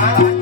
Yeah.